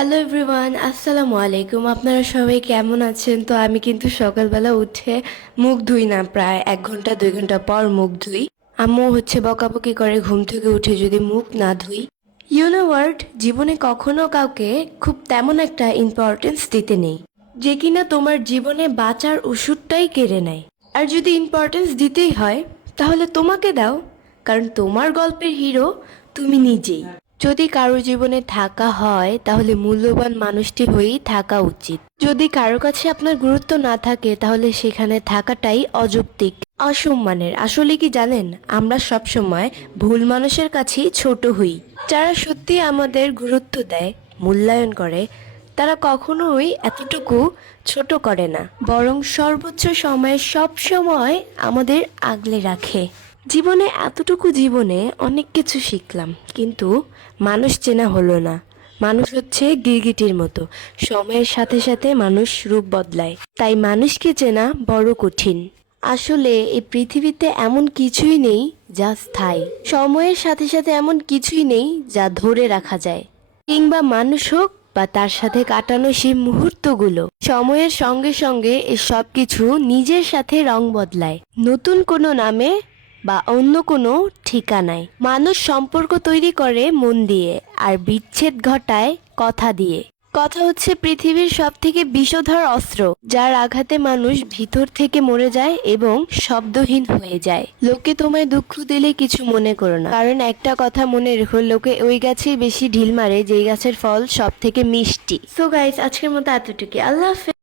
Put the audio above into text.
Hello everyone, আসসালামু আলাইকুম। আপনারা সবাই কেমন আছেন? তো আমি কিন্তু সকালবেলা উঠে মুখ ধুই না, প্রায় 1 ঘন্টা 2 ঘন্টা পর মুখ ধুই। আম্মু হচ্ছে বকাবকি করে ঘুম থেকে উঠে যদি মুখ না ধুই। ওয়ার্ড, জীবনে কখনো কাউকে খুব তেমন একটা ইম্পর্টেন্স দিতে নেই, যে কিনা তোমার জীবনে বাঁচার ওষুধটাই কেড়ে নেয়। আর যদি ইম্পর্টেন্স দিতেই হয় তাহলে তোমাকে দাও, কারণ তোমার গল্পের হিরো তুমি নিজেই। যদি কারো জীবনে থাকা হয় তাহলে মূল্যবান মানুষটি হয়েই থাকা উচিত। যদি কারো কাছে আপনার গুরুত্ব না থাকে তাহলে সেখানে থাকাটাই অযৌক্তিক, অসম্মানের। আসলে কি জানেন, আমরা সব সময় ভুল মানুষের কাছেই ছোট হই। যারা সত্যি আমাদের গুরুত্ব দেয়, মূল্যায়ন করে, তারা কখনোই এতটুকু ছোট করে না, বরং সর্বোচ্চ সময়ে সব সময় আমাদের আগলে রাখে। জীবনে অনেক কিছু শিখলাম, কিন্তু মানুষ চেনা হলো না। মানুষ হচ্ছে গিরগিটির মতো, সময়ের সাথে সাথে মানুষ রূপ বদলায়, তাই মানুষকে চেনা বড় কঠিন। আসলে এই পৃথিবীতে এমন কিছুই নেই যা স্থায়ী, সময়ের সাথে সাথে এমন কিছুই নেই যা ধরে রাখা যায়। কিংবা মানুষ হোক বা তার সাথে কাটানো সেই মুহূর্তগুলো, সময়ের সঙ্গে সঙ্গে এই সব কিছু নিজের সাথে রং বদলায়, নতুন কোনো নামে বা অন্য কোনো ঠিকানায়। মানুষ সম্পর্ক তৈরি করে মন দিয়ে, আর বিচ্ছেদ ঘটায় কথা দিয়ে। কথা হচ্ছে পৃথিবীর সব থেকে বিষধর অস্ত্র, যার আঘাতে মানুষ ভিতর থেকে মরে যায় এবং শব্দহীন হয়ে যায়। লোকে তোমায় দুঃখ দিলে কিছু মনে করো না, কারণ একটা কথা মনে রেখো, লোকে ওই গাছেই বেশি ঢিল মারে যেই গাছের ফল সব থেকে মিষ্টি। সো গাইস, আজকের মতো এতটুকু। আল্লাহ হাফেজ।